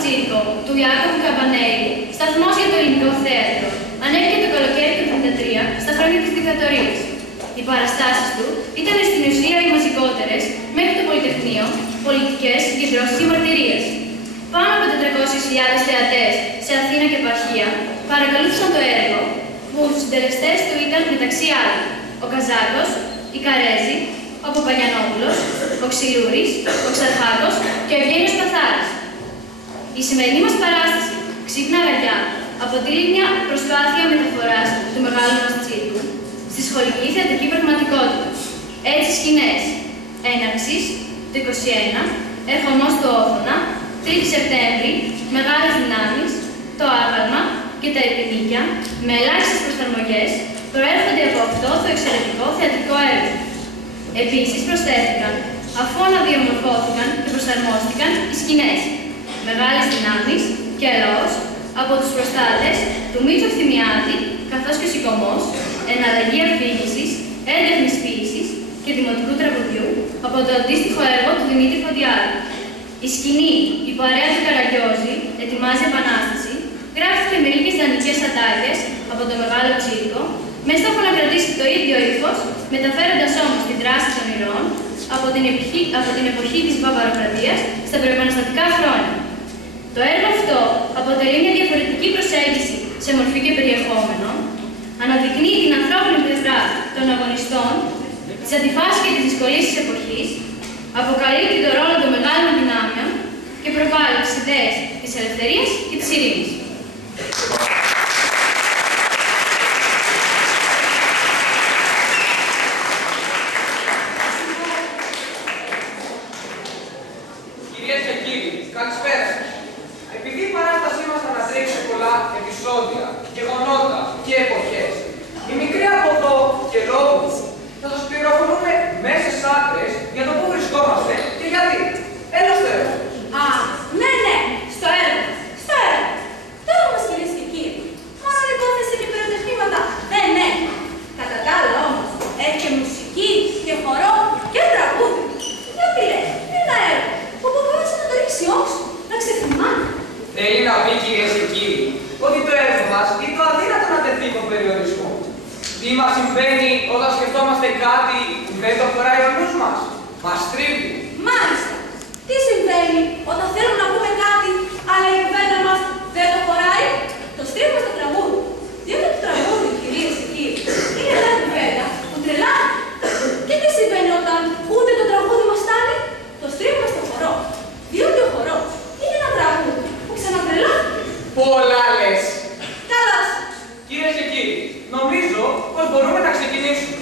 Τσίρκο του Ιάκωβου Καμπανέλη, σταθμός για το ελληνικό θέατρο, ανέβηκε το καλοκαίρι του 1973 στα χρόνια της δικτατορίας. Οι παραστάσεις του ήταν στην ουσία οι μαζικότερες μέχρι το Πολυτεχνείο πολιτικές συγκεντρώσεις και μαρτυρίες. Πάνω από 400.000 θεατές σε Αθήνα και επαρχία παρακολούθησαν το έργο, που τους συντελεστές του ήταν μεταξύ άλλων ο Καζάκος, η Καρέζη, ο Παπαγιανόπουλος, ο Ξυλούρης, ο Ξαρχάκος και ο Ευγένιος Παθάρης. Η σημερινή μας παράσταση, Ξύπνα Αγαλιά, αποτελεί μια προσπάθεια μεταφοράς του μεγάλου μας τσίρκου στη σχολική θεατρική πραγματικότητα. Έτσι σκηνές έναρξης, το 21, ερχομός του Όθωνα, 3 Σεπτέμβρη, μεγάλες δυνάμεις, το άγαλμα και τα επινίκια, με ελάχιστες προσαρμογές, προέρχονται από αυτό το εξαιρετικό θεατρικό έργο. Επίσης προσθέθηκαν, αφού αναδιαμορφώθηκαν και προσαρμόστηκαν οι σκηνές, μεγάλες δυνάμεις και λαός από τους προστάτες του Μήτσου Αυθυμιάδη, καθώς και ο Σικωμός, εναλλαγή αφήγησης, έντεχνης ποίησης και δημοτικού τραγουδιού από το αντίστοιχο έργο του Δημήτρη Φωτιάδη. Η σκηνή, η παρέα του Καραγκιόζη, ετοιμάζει επανάσταση, γράφτηκε με λίγες δανεικές ατάκες από το Μεγάλο Τσίρκο, με στόχο να κρατήσει το ίδιο ύφος, μεταφέροντας όμως τη δράση των ηρώων από την εποχή της βαβαροκρατίας στα προεπαναστατικά χρόνια. Το έργο αυτό αποτελεί μια διαφορετική προσέγγιση σε μορφή και περιεχόμενο, αναδεικνύει την ανθρώπινη πλευρά των αγωνιστών, τις αντιφάσεις και τις δυσκολίες της εποχής, αποκαλύπτει τον ρόλο των μεγάλων δυνάμεων και προβάλλει τις ιδέες της ελευθερίας και της ειρήνης. Κυρίες και κύριοι, καλησπέρα σας. Επειδή η παράστασή μας ανατρέχει σε πολλά επεισόδια, γεγονότα και εποχές, η μικρή από εδώ και λόγου θα σας πληροφορούμε μέσες άκρες για το πού βρισκόμαστε και γιατί. Έλα στο έργο. Α, ναι, στο έργο. Το έργο μας, κυρίες και κύριοι. Μόνο υπόθεση και πυροτεχνήματα δεν έχει. Κατά τα άλλα όμως, έχει και μουσική και χορό και τραγούδι. Γιατί λέει, είναι ένα έργο που αποφάσισε να το ρίξει όξο, να ξεθυμάνει. Θέλει να πει, κυρίες και κύριοι, ότι το έργο μας είναι το αδύνατο να τεθεί τον περιορισμό. Τι μας συμβαίνει όταν σκεφτόμαστε κάτι που δεν το χωράει ο νους μας? Μας τρίβει. Μάλιστα. Τι συμβαίνει όταν θέλουμε να πούμε κάτι, αλλά η κουβέντα μας δεν το χωράει? Το στρίβουμε στο τραγούδι. Διότι το τραγούδι, κυρίες και κύριοι, είναι μια κουβέντα που τρελάει. Και τι συμβαίνει όταν ούτε το τραγούδι μας φτάνει? Το στρίβουμε στο χορό. Διότι ο χορός είναι ένα τραγούδι που ξανατρελάθηκε. Πολλά λες. Καλώς. Κυρίες και κύριοι, νομίζω πως μπορούμε να ξεκινήσουμε.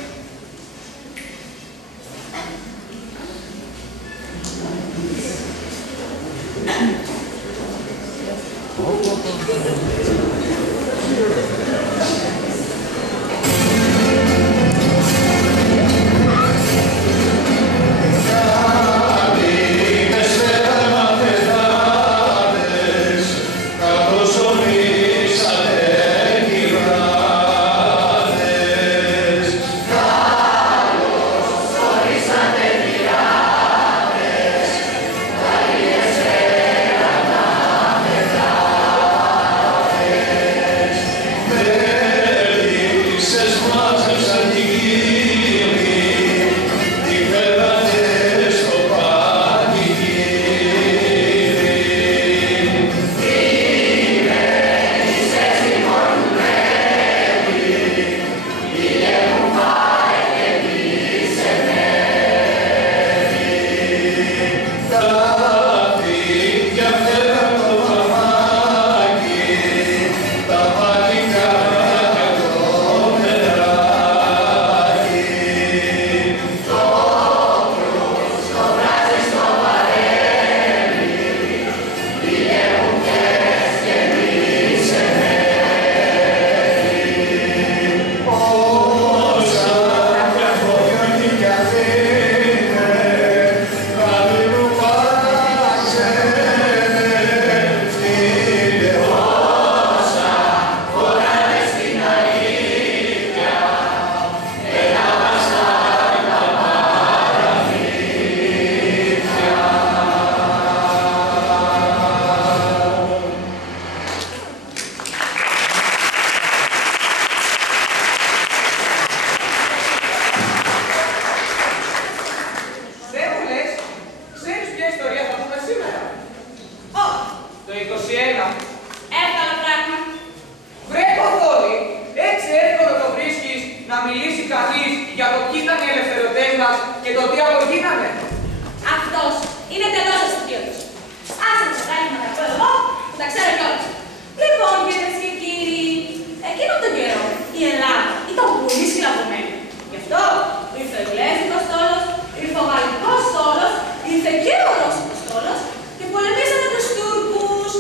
ήρθε και ο Ρώσικος στόλος και πολεμήσαμε τους Τούρκους.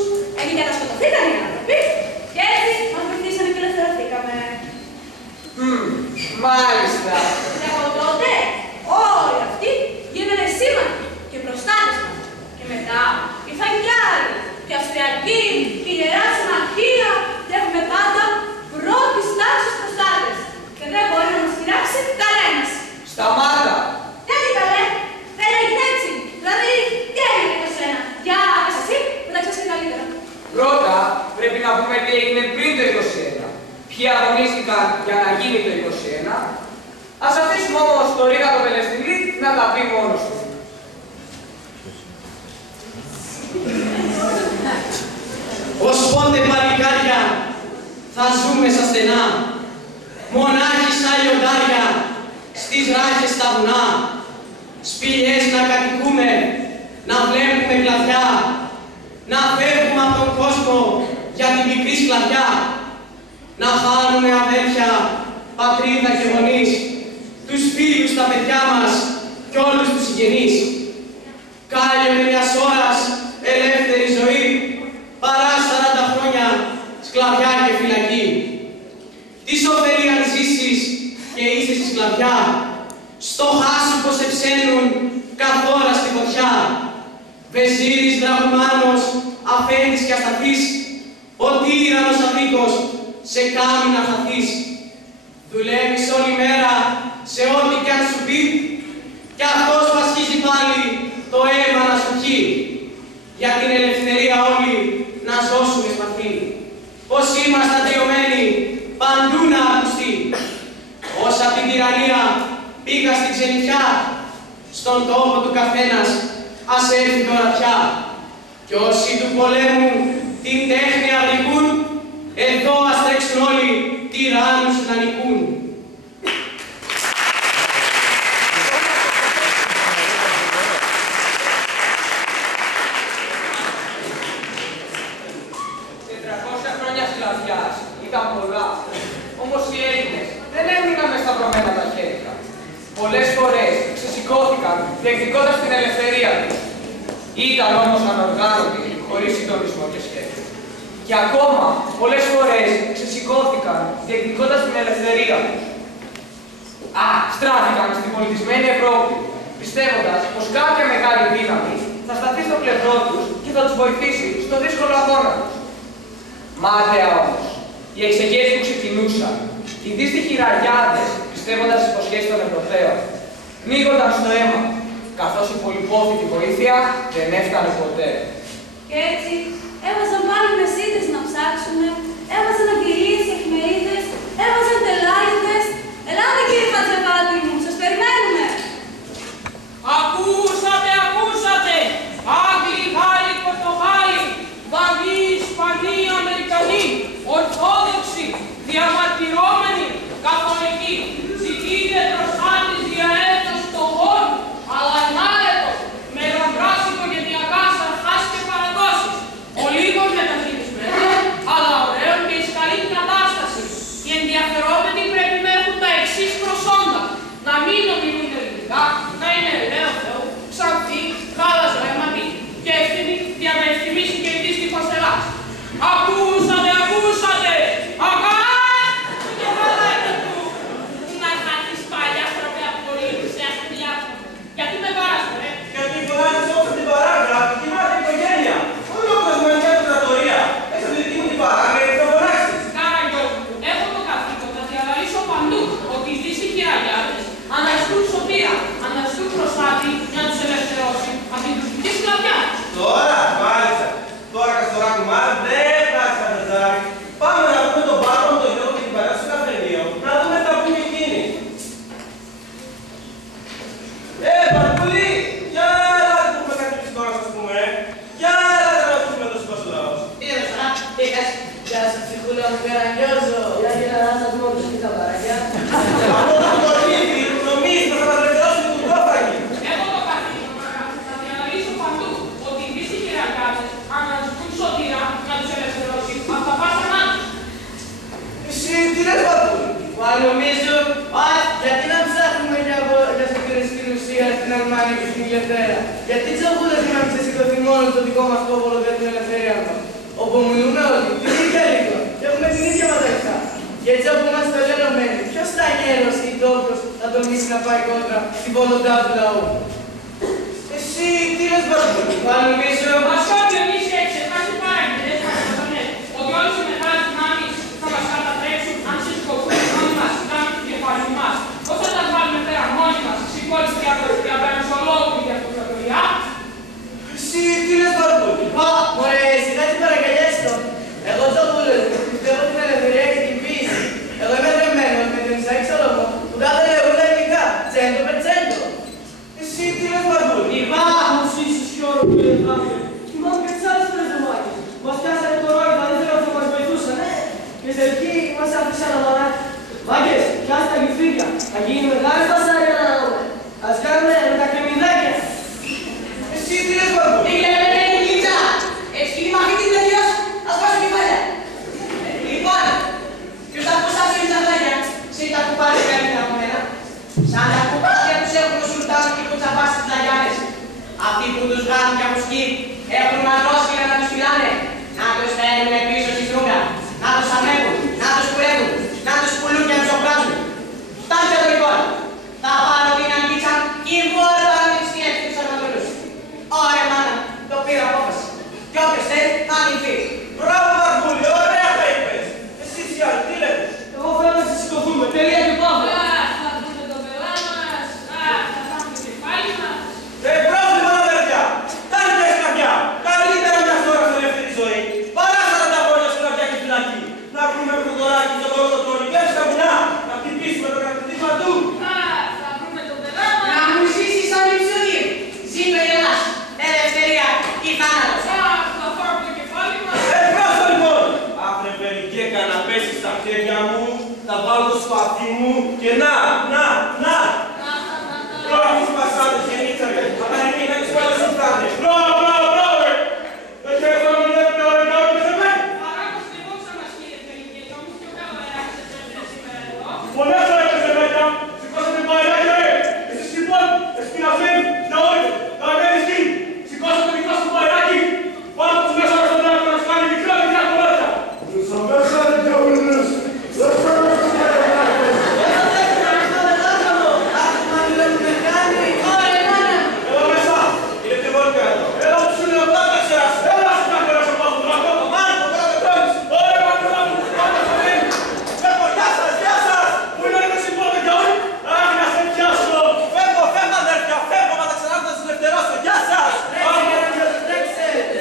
Και κατασκοτωθήκαν οι άνθρωποι και έτσι μας βοηθήσανε και ελευθερωθήκαμε. Μάλιστα. Και από τότε όλοι αυτοί γίνανε σύμμαχοι και προστάτες μας. Και μετά ήρθαν κι άλλοι, και Αυστριακοί, και η Ιερά Συμμαχία, και έχουμε πάντα πρώτης τάξης προστάτες. Και δεν μπορεί να μας πειράξει κανένας. Σταμάτα. Γιατί καλέ, δεν έγινε έτσι. Δηλαδή, τι έγινε για σένα? Για πες εσύ, που τα ξέρεις και καλύτερα. Πρώτα πρέπει να πούμε τι έγινε πριν το 21. Ποιοι αγωνίστηκαν για να γίνει το 21. Ας αφήσουμε όμως το Ρίγα το Πελεστινή να τα πει μόνος του. Ως πότε παλικάρια θα ζούμε στα στενά, μονάχοι σαν λιοντάρια στις ράχες στα βουνά, σπηλιές να κατοικούμε, να βλέπουμε κλαδιά, να φεύγουμε από τον κόσμο για την πικρή σκλαβιά, να χάνουμε αδέρφια, πατρίδα και γονείς, τους φίλους, τα παιδιά μας κι όλους τους συγγενείς. Κάλιον μιας ώρας ελεύθερη ζωή, παρά 40 χρόνια σκλαβιά και φυλακή. Τι σοφερεί αν ζήσεις και είσαι στη σκλαβιά, στο χάσου πως εψαίνουν καθ' ώρα στη φωτιά. Βεζίρης, δραγουμάνος, αφέντης και ασταθής, ο τύρανος αδίκος σε κάνει να χαθείς. Δουλεύεις όλη μέρα σε ό,τι κι αν σου πει, κι αυτός πασχίζει πάλι το αίμα να σου πιει. Για την ελευθερία όλοι να σώσουμε σπαθή. Πως είμαστε αντριωμένοι παντού να ακουστεί. Όσα απ' την τυραννία πήγα στην ξενιτιά, στον τόπο του καθένας ας έρθει τώρα πια. Κι όσοι του πολέμου την τέχνη αδικούν, εδώ ας τρέξουν όλοι τυράννους να νικούν. Ήταν πολλά. Όμως οι Έλληνες δεν έμειναν με σταυρωμένα τα χέρια. Πολλές φορές ξεσηκώθηκαν διεκδικώντας την ελευθερία τους. Ήταν όμως ανοργάνωτοι, χωρίς συντονισμό και σχέδιο. Και ακόμα πολλές φορές ξεσηκώθηκαν διεκδικώντας την ελευθερία τους. Στράφηκαν στην πολιτισμένη Ευρώπη, πιστεύοντας πως κάποια μεγάλη δύναμη θα σταθεί στο πλευρό τους και θα τους βοηθήσει στο δύσκολο αγώνα τους. Μάταια όμως. Οι εξεγέρσεις που ξεκινούσαν, οι δύστιχοι ραγιάδες, πιστεύοντας τις υποσχέσεις των Ευρωπαίων, πνίγονταν στο αίμα, καθώς η πολυπόθητη βοήθεια δεν έφτανε ποτέ. Και έτσι έβαζαν πάλι μεσίτες να ψάξουνε, έβαζαν αγγελίες και εφημερίδες, έβαζαν τελάιδες. Ελάτε κύριε Χατζεβάτη μου, σας περιμένουμε. Ακούσατε, ακούσατε! Άγγλοι, Γάλλοι, Πορτογάλοι, Γαλλοί, Ισπανοί, Αμερικανοί, Ορθόδοξοι, διαμαρτυρόμενοι, Καθολικοί, ζητείτε τροσχάτης διαέτος φτωχών, αλλά ενάρετος, με λαμπράς οικογενειακάς αρχάς και παραδόσεις. Ο λίγος μεταχειρισμένος, αλλά ωραίος μόνο το δικό μας κόβολο για την ελευθερία μας. Όπου μιλούμε όλοι, την ίδια λίγο, και έχουμε την ίδια ματαξά. Και έτσι όπου είμαστε όλοι ενωμένοι, ποιος θα είναι Έλληνας ή τόπιος να τολμήσει να πάει κόντρα στην βολοντά του λαού? Εσύ τι λες Βαρβούλη? Αν νομίζω... Μας ό,τι εμείς έξι, χάσει παράγγελες μας κατανέ, ότι όλες οι μεγάλες δυνάμεις θα μας κατατρέψουν αν σηκωθούν μόνοι μας, κάνουν το κεφάλι μας. Πώς θα τα βάλουμε πέρα μόνοι μας, σηκώριστε και απέναντι ολόκληρη η αυτοκρατορία? Εσύ τι λες Βαρβούλη? Μα, μωρέ, σιγά την παραγκαλιές το. Εγώ Τζαβούλες, πιστεύω την ελευθερία και την ποίηση. Εγώ είμαι δρεμένος με τον Ισάκη Σολομό, που κάθε λεγούλα ελληνικά, τσέντο με τσέντο. Εσύ τι λες Βαρβούλη? Μα, μου σύσεις χιόρο που είναι δάφιο. Θυμάμαι και τις άλλες φορές δεμάκες. Μας πιάσανε το ρόι, δεν ήθελα να μας βοηθούσαν, Και σε εκεί μας άφησαν να μαράκι. Μάγκες, πιάστε τα γυφρίδια. Θα γίνει μεγάλη φασάρια να δούμε. Ας κάνουμε με τα κρεμμυδάκια. Εσύ τι λες Βαρβούλη? Τι λέμε ρε Νικήτσα, έχεις φύγει μαθήτη τέτοιος, ας βάζω κεφάλια. Λοιπόν, ποιος θα ακούς αυτή την τσαφλάκια, σε τα κουπάρια καλύτερα από μένα. Σαν τα κουπάρια τους έχουν ο Σουλτάνος και που τσαπάσει τις λαγιάνες. Αυτοί που τους γράφουν και από σκι έχουν μαντρόσκυλα να τους φυλάνε. Να τους φέρουν πίσω στη στρούγκα, να τους ανέβουν, να τους κουρεύουν, να τους πουλούν και να τους οπλάζουν. Φτάνει το λοιπόν. Θα πάρω την αγκίτσα και βγάλω πάνω τις σκιές τους αρματολούς. Ωραία μάνα, το πήρα απόφαση. Κι όποιος θέλει, θα ανοιχθεί. Μπράβο Βαρβούλη, ωραία τα είπες. Εσείς οι άλλοι, τι λέτε? Εγώ θέλω να σηκωθούμε, τελεία και πάμε. Θα δούμε το βελά μας, θα κάνουμε το κεφάλι μας. Πρόβλημα αδερφιά, κάντε σκαφιά. Καλύτερα μια φορά στην ελεύθερη ζωή. Παρά 40 χρόνια σκαφιά και φυλακή. Να βρούμε προδωράκι στο κολοτοτόνι και στα βουνά. Να χτυπήσουμε το κρατητή παντού. Θα βρούμε το βελά μας. Να μου ζήσεις σαν υψηλή. Ζήτω η Ελλάς. Ελευθερία ή θάνατος. Θα πάρουμε το κεφάλι μας. Μπράβο λοιπόν. Άφρε περικέκα να πέσει στα χέρια μου. Θα βάλω το σπαθί μου και να. Πρώτα τους πασάδες γεννήτσαμε. Αλλά εμείς να τους βάλω σουτάνε. Μπράβο. Δεν θέλω να μιλάμε την ώρα και σε μένα. Παράκος λιγόξα μας κύριε Περικέκα, όμως πιο καλό έραξες σήμερα εδώ. Πολλές ώρες σε μένα, σηκώσατε μπαϊράκια εσείς λοιπόν, εσπινασμένοι, να όρετε, να ανέβει σκύλ, σηκώσατε το δικό σου μπαϊράκι, πάνω από τους μέσα ώρες στον τράκο να σου κάνει μικρά κομμάτια. Τους αμέσα ρε διαβολινές, δεν πρέπει να σου κάνει Έλα μέσα. Είναι τη βόλκα εδώ. Έλα που σου λέω πλάκα ξεράς. Έλα σου να περάσω πάνω τον τράκο. Μάνο, τώρα δεν τρώνεις. Ωραία μάνα μου, πάντα θα μείνει. Φεύγω, γεια σας. Πού είναι να σε πότε κιόλι, αχ να σε πιάσω. Φεύγω αδέρφια, φεύγω, μα τα ξανά θα σας ελευθερώσω. Γεια σας.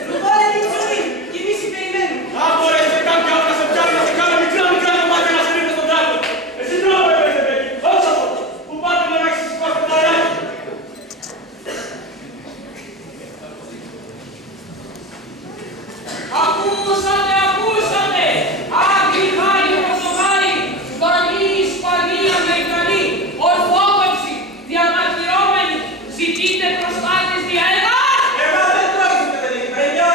Λουβόλε την ψωλή. Κι εμείς οι περιμένουμε. Αν μπορέσετε κάποια ώρα να σε πιάνει, να σε κάνει μικρά κομμάτια να σε ρίχνει στον τράκο. Εσύ τι ώρα παίρνετε πέκι, όσα το, που πάτε με να ξεσηκώσετε τα ράκια. Ακούσατε! Άγγλοι, Γάλλοι, Πορτογάλοι, Ισπανοί, Ισπανοί, Αμερικανοί, Ορθόδοξοι, διαμαρτυρόμενοι, ζητείτε προστάτες δια Ελλάς! Εμάς δεν πρόκειται, παιδιά.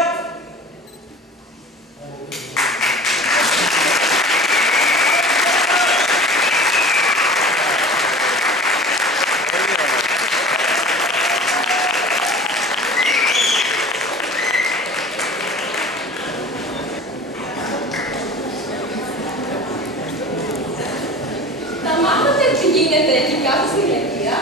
Τα μάθατε τι γίνεται εκεί κάτω στην Λεκία.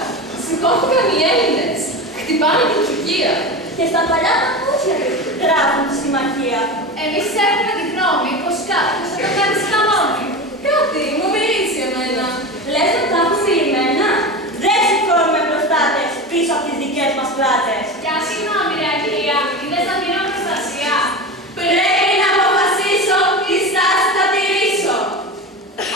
Σηκώθηκαν οι Έλληνες. Χτυπάνε την Τουρκία. Και στα παλιά παπούτσια γράφουν τη συμμαχία. Εμείς έχουμε τη γνώμη πως κάποιος θα τα κάνει σκαμόνι. Κάτι μου μυρίζει εμένα. Λες να τα έχουν δηλημένα. Δεν σηκώνουμε προστάτες πίσω από τις δικές μας πλάτες. Για συγγνώμη ρε Αγγλία, είδες να δίνω προστασία. Πρέπει να αποφασίσω τι στάση θα τηρήσω.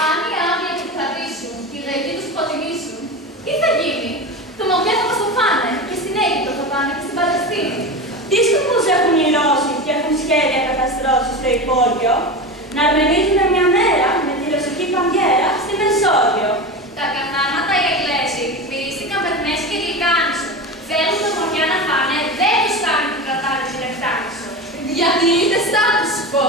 Αν οι Άγγλοι που θα δείσουν και οι Γαλλικοί τους προτιμήσουν, τι θα γίνει? Το Μογκέ θα μας το φάνε και στην Αίγυπτο θα πάνε και στην Παλαιστίνη. Τι σκοπούς έχουν οι Ρώσοι και έχουν σχέδια καταστρώσεις στο υπόγειο? Να αρμενίζουν μια μέρα με τη ρωσική παγκέρα στη Μεσόγειο. Τα καθάρματα οι Εγγλέζοι πίστηκαν με τη Μέση και Γλυκάνησο. Θέλουν το Μογκέ να φάνε, δεν τους κάνουν που κρατάνε τη Λεφτάνησο. Γιατί είναι status quo.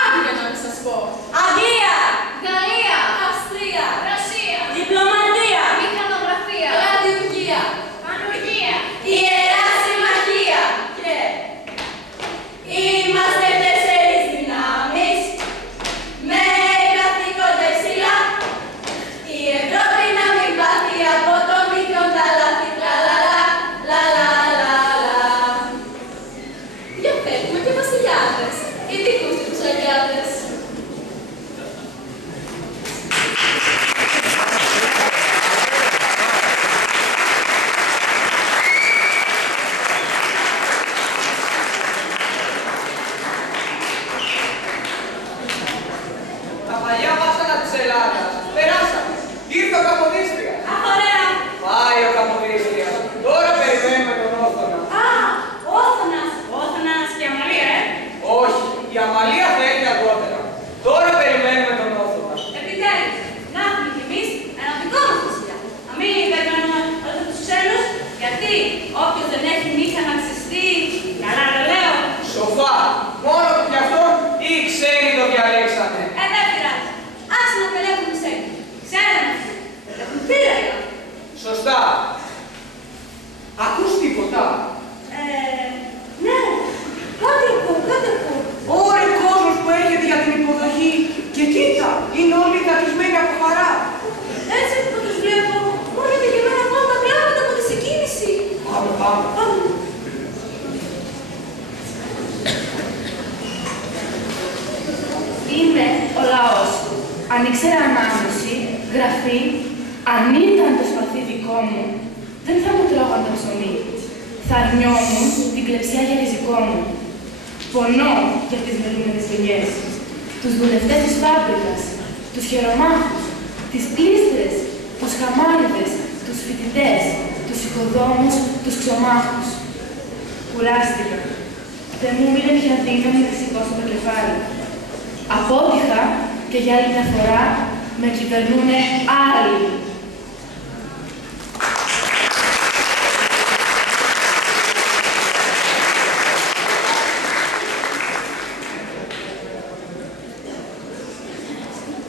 Άντε για να μην σας πω. Αγγλία! Γαλλία, Αυστρία. Ρωσία, Διπλωματία! μηχανογραφία, Ραδιουργία. Πανουργία, Ιερά Συμμαχία. Και Αν ήξερα ανάγνωση, γραφή, αν ήταν το σπαθί δικό μου, δεν θα μου τρώγαν το ψωμί. Θα αρνιόμουν την κλεψιά για ριζικό μου. Πονώ για τις μελούμενες γενιές, τους δουλευτές της φάμπρικας, τους χερομάχους, τις πλήστρες, τους χαμάλιδες, τους φοιτητές, τους οικοδόμους, τους ξωμάχους. Κουράστηκα. Δεν μου μείνε πια δύναμη να σηκώσω το κεφάλι. Απότυχα και για άλλη μια φορά με κυβερνούνε άλλοι.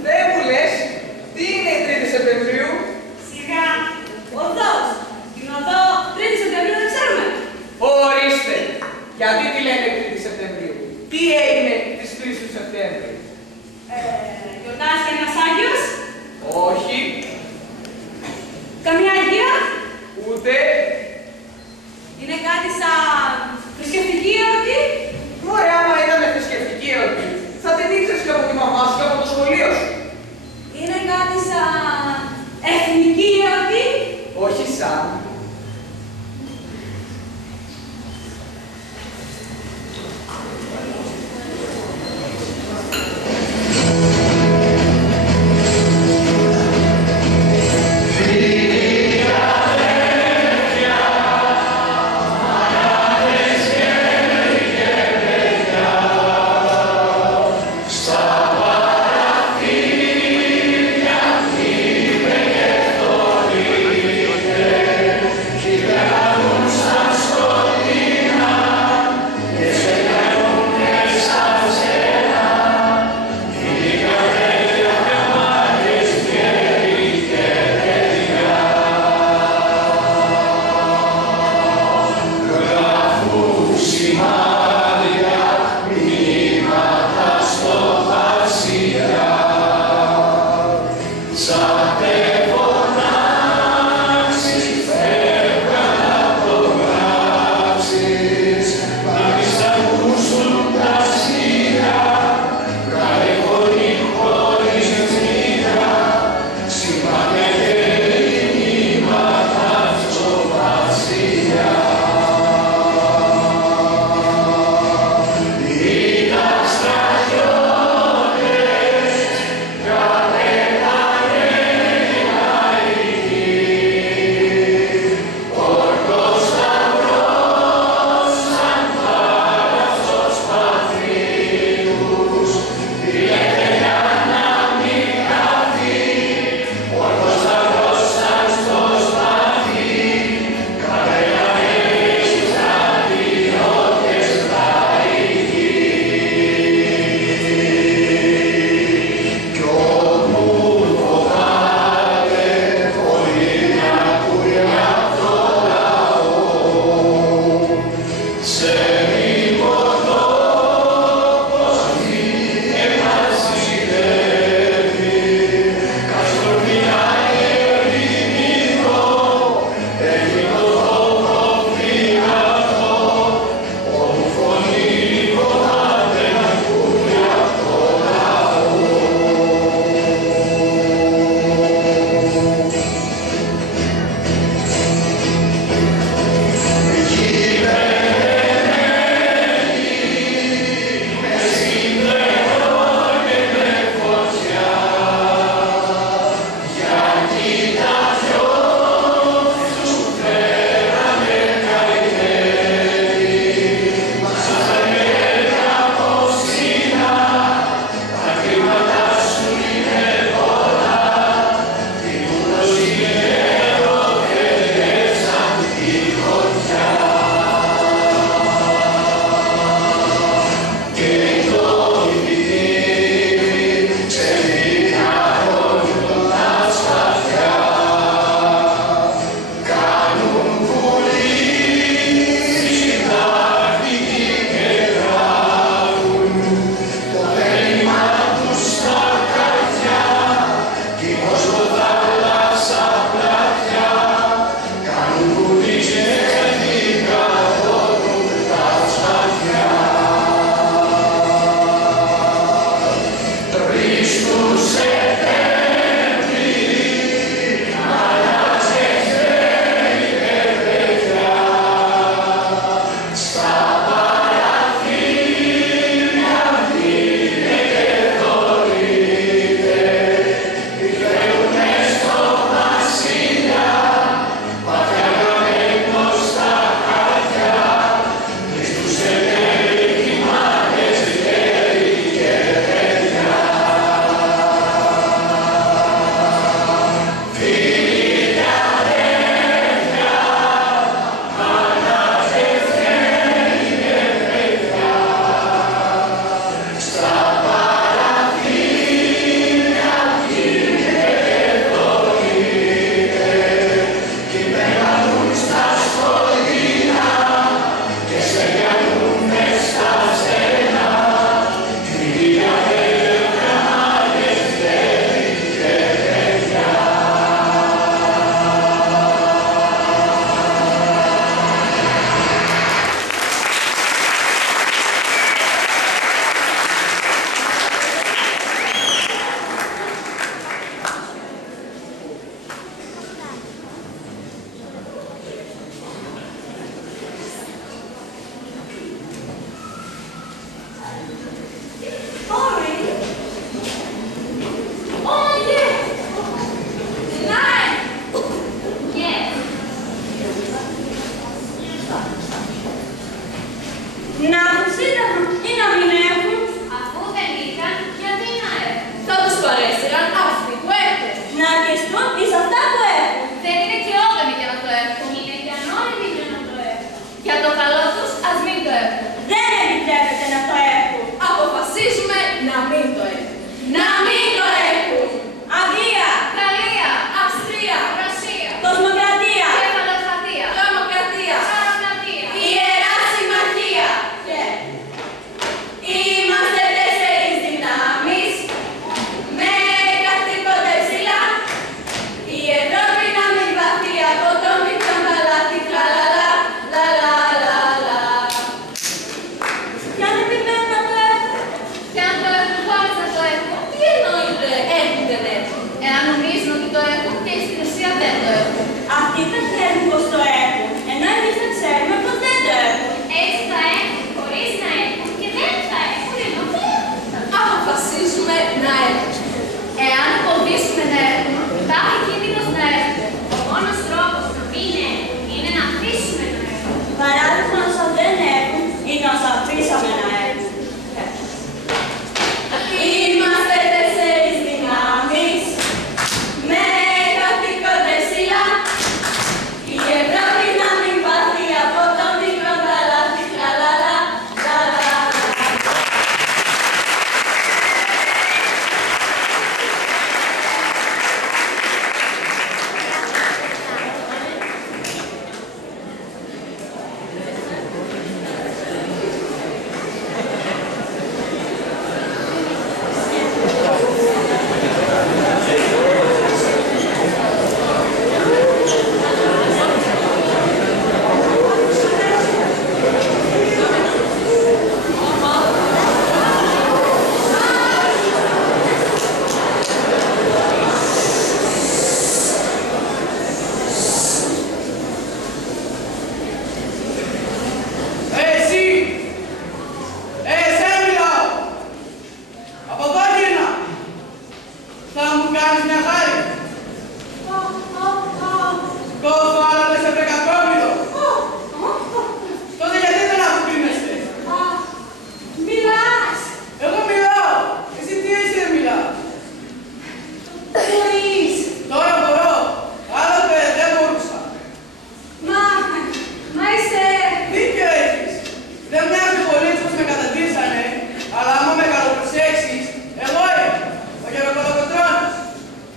Δεν μου λες, τι είναι η 3η Σεπτεμβρίου? Σιγά, οδός. Την οδό 3η Σεπτεμβρίου δεν ξέρουμε. Ορίστε, γιατί τη λένε 3η Σεπτεμβρίου? Τι έγινε τις 3 του Σεπτέμβρη? Γιορτάστηκε ένας Άγιος. Όχι. Καμία Αγία. Ούτε. Είναι κάτι σαν θρησκευτική εορτή. Ωραία, άμα ήταν θρησκευτική εορτή, θα την ήξερες και από τη μαμά σου και από το σχολείο σου. Είναι κάτι σαν εθνική εορτή. Όχι σαν. Να έχουν σύνταγμα ή να μην έχουν. Αφού δεν είχαν, γιατί να έχουν. Θα τους παρέστηραν αυτοί που έχουν. Να αρκεστούν εις αυτά που έχουν. Δεν είναι και όδεμοι για να το έχουν. Είναι και ανώριμοι για να το έχουν. Για το καλό τους, ας μην το έχουν. Δεν επιτρέπεται να το έχουν. Αποφασίζουμε να μην το έχουν. Να μην το έχουν. Αγγλία, Γαλλία, Αυστρία, Ρωσία, κοσμοκρατία, Κεφαλοκρατία, Γαμοκρατία, Χαροκρατία, Ιερά Συμμαχία. Είμαστε 4 δυνάμεις με καθήκοντα υψηλά. Η Ευρώπη να μην βαθεί από το μικρό καλάθι. Λαλαλα, λαλαλαλα. κι αν επιμένουν να το έχουν. Και αν το έχουν χωρίς να το έχουν, Τι εννοείται έχουν δεν έχουν. εάν νομίζουν ότι το έχουν και στην ουσία δεν το έχουν. Αυτοί δεν ξέρουν πως το έχουν, ενώ εμείς δεν ξέρουμε πως δεν το έχουν. Έτσι θα έχουν χωρίς να έχουν και δεν θα έχουν ενώ δεν έχουν. Αποφασίζουμε να έχουν. Εάν υποδείσουμε να έχουν, υπάρχει κίνδυνος να έχουν. Ο μόνος τρόπος να μην έχουν είναι να αφήσουμε να έχουν. Παράδειγμα όσα δεν έχουν είναι όσα αφήσαμε να έχουν. Είμαστε 4 δυνάμεις με καθήκοντα υψηλά. Η Ευρώπη να μην βαθεί από το μικρό καλάθι. Λαλαλα, λαλαλα. Εσένα μιλάω. Από εδώ γύρνα. Θα μου κάνεις μια χάρη. Κόφω άλλα 4 εκατόμηρο. Τότε γιατί δεν αποκρίνεστε. Μιλάς. Εγώ μιλάω. Εσύ τι είσαι δεν μιλάω. Μπορείς. Τώρα μπορώ. Άλλοτε δεν μπορούσα. Μα είσαι... Δίκιο έχεις. Δεν μοιάζει πολύ έτσι πως με καταντήσανε, αλλά άμα με καλοπροσέξεις, εγώ είμαι ο Γεροκολοκοτρώνης.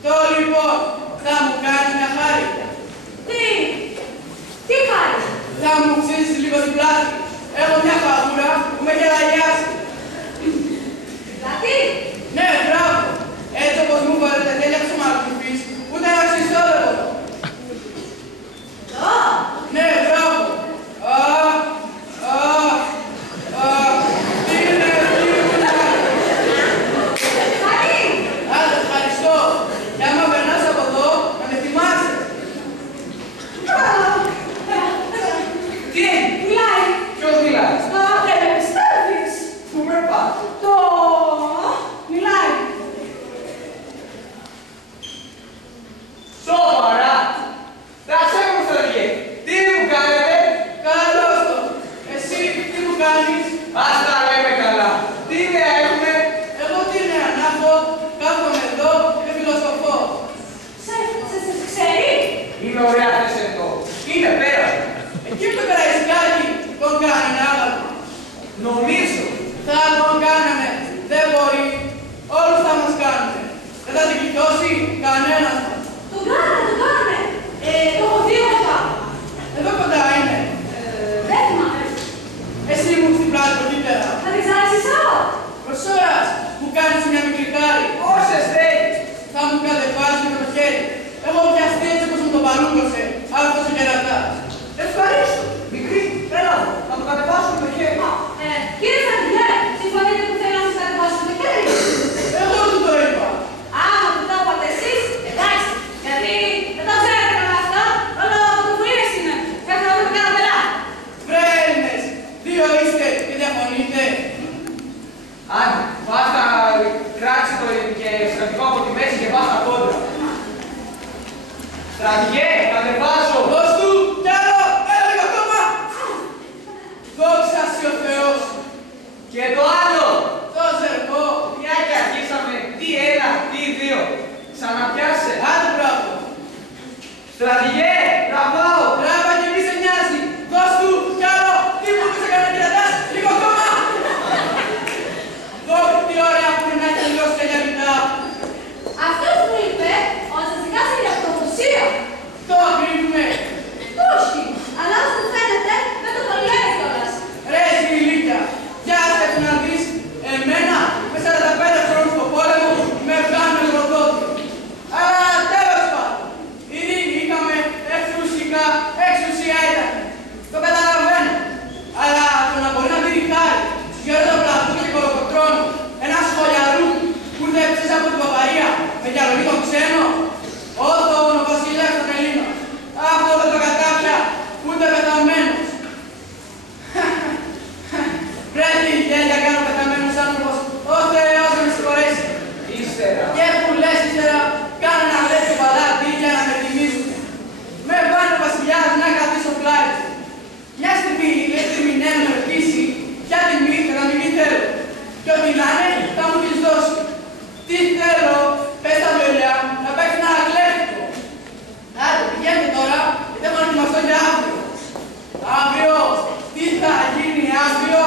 Το λοιπόν, θα μου κάνεις μια χάρη. Τι χάρη. Θα μου ξύσεις λίγο την πλάτη. Έχω μια φαγούρα που με έχει αλλαγιάσει. Δηλαδή. Ναι, μπράβο. Έτσι όπως μου βάλετε τα τέλεια ξεμαρκουφής, ούτε ένα ξυστό δεν μπορώ. Ναι, μπράβο. Τι είναι, Άντε, ευχαριστώ. Και άμα περνάς από εδώ, να με θυμάσαι. Τι, Μιλάει. Ποιος μιλάει. Δεν με πιστεύεις. Πού με πας. Μιλάει. Σοβαρά. Δάσε μου στρατηγέ. Τι μου κάνετε. καλώς το. Εσύ τι μου κάνεις. Ας τα λέμε καλά. Τι νέα έχουμε. Εγώ τι νέα να έχω. Κάθομαι εδώ και φιλοσοφώ. Σε ξέρει. Είναι ωραία θες εδώ. Είναι πέρα. Εκεί το Καραϊσκάκι τον κάνει ένα άγαλμα. Νομίζω. Θα τον κάνανε. Δεν μπορεί. Όλους θα μας κάνουνε. Δεν θα την γλιτώσει κανένας μας. Τον κάνε. Το έχω δει εγώ. Εδώ κοντά είναι. Δεν θυμάμαι. Εσύ μου στην πλάτη νωρίτερα. Θα την ξαναζησάω. Προσώρας που κάνεις μια μικρή χάρη. Όσες θέλεις. Θα μου κατεβάσεις με το χέρι. Εγώ πιαστεί έτσι όπως μου το παλούκωσε. Αυτός ο κερατάς. Ευχαρίστω. Μικρή. Έλα εδώ. Θα το κατεβάσω με το χέρι. Κύριε Σαντιλέ, συμφωνείτε που θέλω να σας κατεβάσω το χέρι. Εγώ του το είπα. Άμα του το είπατε εσείς, εντάξει. Γιατί δεν το ξέρετε καλά αυτά. Όλο πρωτοβουλίες είναι. Πρέπει να δούμε καλά πελά. Βρε Έλληνες, δύο είστε και διαφωνείτε. Άντε, βάστα, κράτησε το και στρατηγό από τη μέση και βάστα κόντρα. Στρατηγέ, κατεβάζω. Δώσ' του κι άλλο, έλεγα ακόμα. Δόξα σοι ο Θεός. Και το άλλο. Το ζερκό. Μια και αρχίσαμε. Τι ένα, τι δύο. Ξαναπιάσε. Άντε μπράβο. Στρατηγέ, τραβάω. Τράβα και μη σε νοιάζει. Δώσ' του κι άλλο. Τι μου πεις έκανε να κρατάς. Λίγο ακόμα. Δώστε τι ωραία που είναι να έχει τελειώσει τα γυαλικά. Αυτός μου είπε ότι θα δικάσει για αυτοδοσία. Το κρύβουμε. Όχι, αλλά όσο μου φαίνεται δεν το κολλάει κιόλας. Ρε εσύ ηλίκια. Για άσε να δεις. Εμένα με 45 χρόνους στο πόλεμο με βγάνουν ευρωδότη. Αλλά τέλος πάντων. Ειρήνη είχαμε, εξουσικά, εξουσία ήταν. Το καταλαβαίνω. Αλλά το να μπορεί να δίνει χάρη στους γεροντοπλατούς και κολοκοτρώνου ένας σχολιαρού που ήρθε έψες από την Παπαρία με διαλογή των ξένων. Όθων ο βασιλιάς των Ελλήνων. Αυτό δεν το κατάφια ούτε πεθαμένος. Πρέπει γέλια κάνω πεθαμένος άνθρωπος, ο Θεός να με συγχωρέσει. Ύστερα. Και που λες ύστερα, κάνω να βλέπει παλάτι για να με τιμήσουν. Με βάλει ο βασιλιάς να καθίσω πλάι. Μια στιγμή λέει τριμηνέα να με ρωτήσει ποια τιμή και να μην θέλω. Και ό,τι να είναι θα μου τις δώσει. Τι θέλω, πες τα βιολιά, να παίξει ένα ακλέφτικο. Άντε, πηγαίνετε τώρα, γιατί έχω να ετοιμαστώ για αύριο. Αύριο, τι θα γίνει αύριο.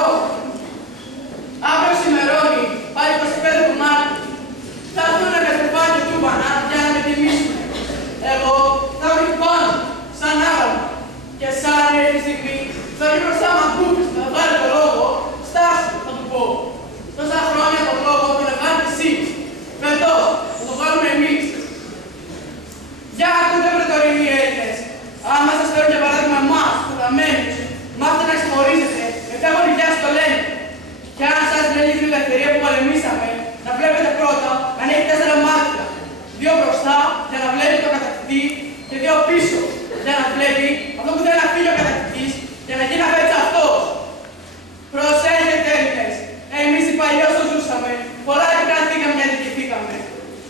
Αύριο σημερώνει, πάλι 25 του Μάρτη. Θα έρθουν να κατεβάνε τούμπανα για να με τιμήσουν. Εγώ θα βρει πάνω, σαν άγαλμα. Και σαν έρθει στιγμή, θα βρει μπροστά μαγκούπης, θα βάλει το λόγο, στάσου, θα του πω. Τόσα χρόνια τον λόγο τον εβάλετε εσείς. Φετός, θα το βάλουμε εμείς. Για ακούτε πρωτορινοί Έλληνες. Άμα σας φέρουν για παράδειγμα εμάς, τους γραμμένους, μάθετε να ξεχωρίζετε, γιατί από νοικιά το λένε. Κι αν σας λέει την ελευθερία που πολεμήσαμε, να βλέπετε πρώτα αν έχει 4 μάτια. 2 μπροστά για να βλέπει τον κατακτητή και 2 πίσω για να βλέπει αυτό που θέλει να φύγει ο κατακτητής για να γίνει απέτσα αυτός. Προσέχετε Έλληνες, εμείς οι παλιοί όσο ζούσαμε, πολλά επικρατήκαμε και αδικηθήκαμε.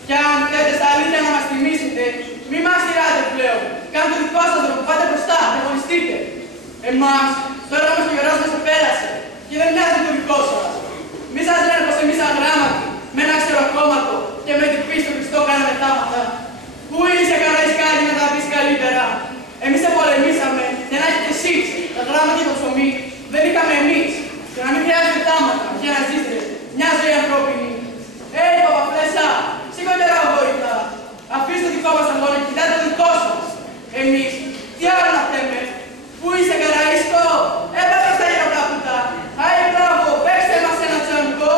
Κι αν θέλετε στα αλήθεια να μας τιμήσετε, μη μας τυράτε πλέον. Κάντε το δικό σας δρόμο, πάτε μπροστά, αγωνιστείτε. Εμάς, το έργο μας και ο γερός μας επέρασε και δεν μοιάζει το δικό σας. Μη σας λένε πως εμείς αγράμματοι, με ένα ξεροκόμματο και με την πίστη του Χριστό κάναμε θάματα. Πού είσαι Καραϊσκάκη να τα πεις καλύτερα. Εμείς σε πολεμήσαμε για να έχετε εσείς τα γράμματα και το ψωμί. Δεν είχαμε εμείς. Και να μην χρειάζεται θάματα για να ζήσετε μια ζωή ανθρώπινη. Παπαφλέσσα, σήκω τερά βοήθεια. Αφήστε το δικό μας αγώνα και κοιτάτε το δικό σας. Εμείς, τι άλλο να θέμε. Πού είσαι Καραϊσκό, έπατε στα γεροπλαπούτα. Άι μπράβο, παίξτε μας ένα τσανικό.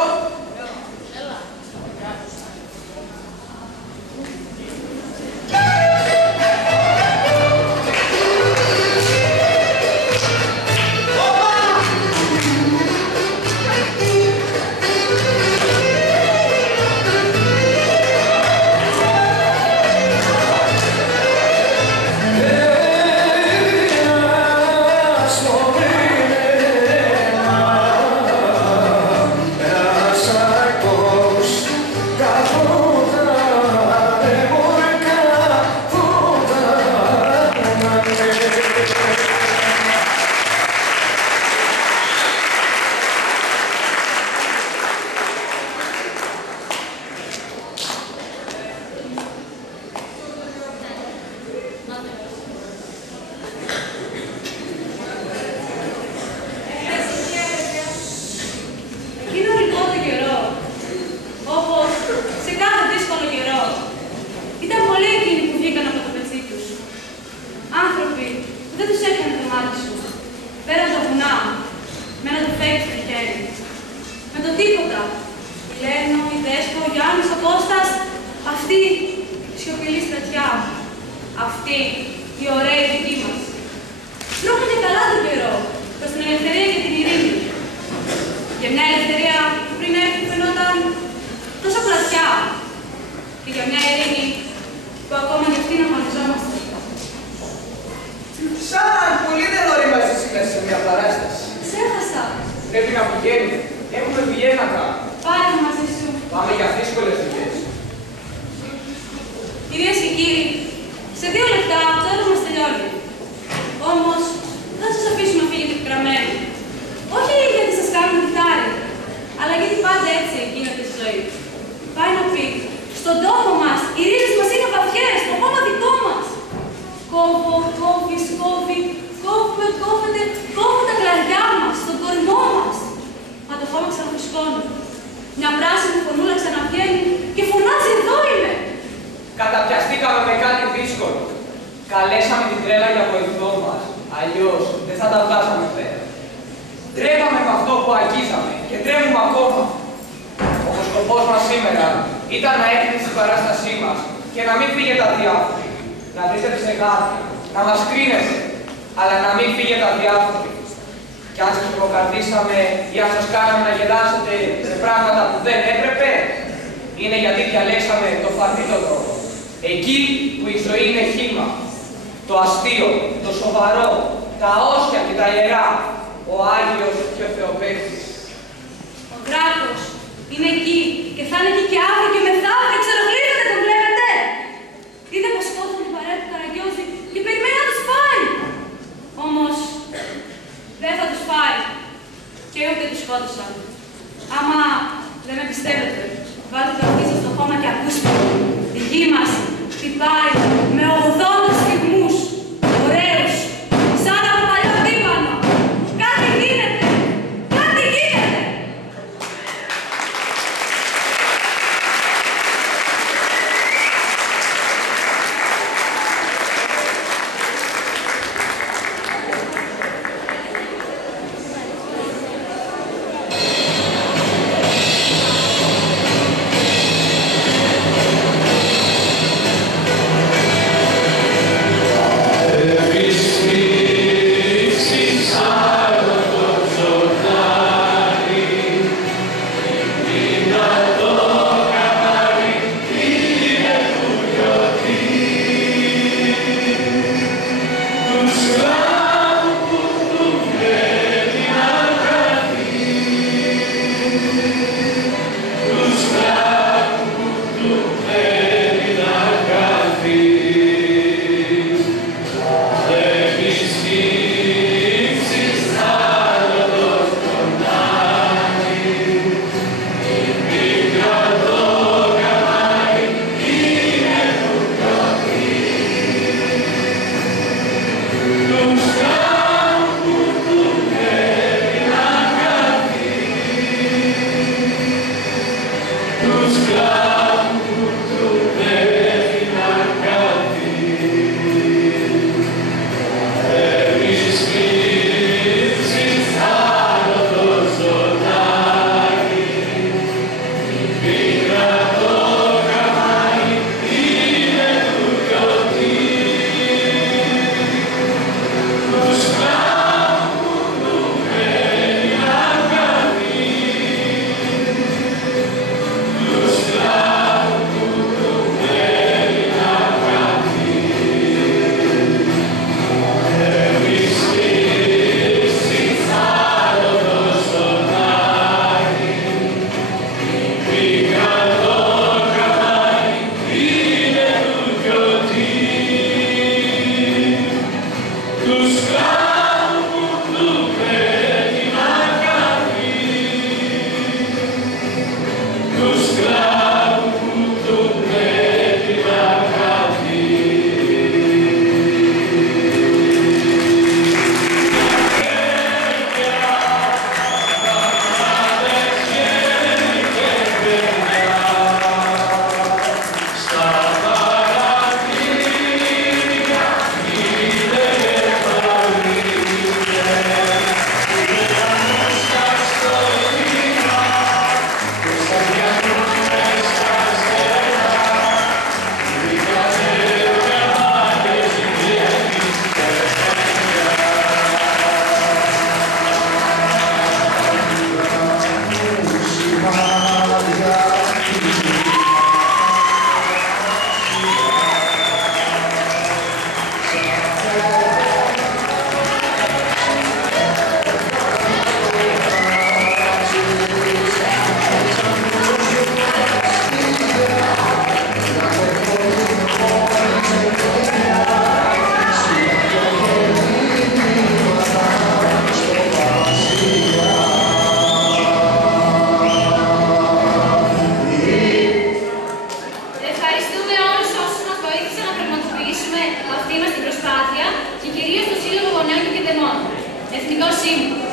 Καλέσαμε την τρέλα για βοηθό μας, αλλιώς δεν θα τα βγάζαμε πέρα. Τρέχαμε με αυτό που αγγίζαμε και τρέχουμε ακόμα. Ο σκοπός μας σήμερα ήταν να έρθει στην παράστασή μας και να μην φύγετε αδιάφοροι, να βρείτε ψεγάδια, να μας κρίνετε, αλλά να μην φύγετε αδιάφοροι. Κι αν σας προκαρδίσαμε ή αν σας κάναμε να γελάσετε σε πράγματα που δεν έπρεπε, είναι γιατί διαλέξαμε το φαρδίτο τρόπο. Εκεί που η ζωή είναι χύμα, το αστείο, το σοβαρό, τα όσια και τα ιερά, ο Άγιος και ο Θεοπαίκτης. Ο Δράκος είναι εκεί και θα είναι εκεί και αύριο και μεθαύριο, ξεροχλήσατε, τον βλέπετε. Είδε πως σκότωσαν την παρέα του Καραγκιόζη και περιμένει να τους φάει. Όμως, δεν θα τους φάει και ούτε τους σκότωσαν. Άμα δεν με πιστεύετε, βάλτε το αυτί σας στο χώμα και ακούστε. Η γη μας χτυπάει με 80 στιγμούς, ωραίους, σαν από παλιό δίπανο. Κάτι γίνεται! Κάτι γίνεται! αυτή μας την προσπάθεια και κυρίως το Σύλλογο Γονέων και Κεντεμών. Εθνικό Σύμβουλο.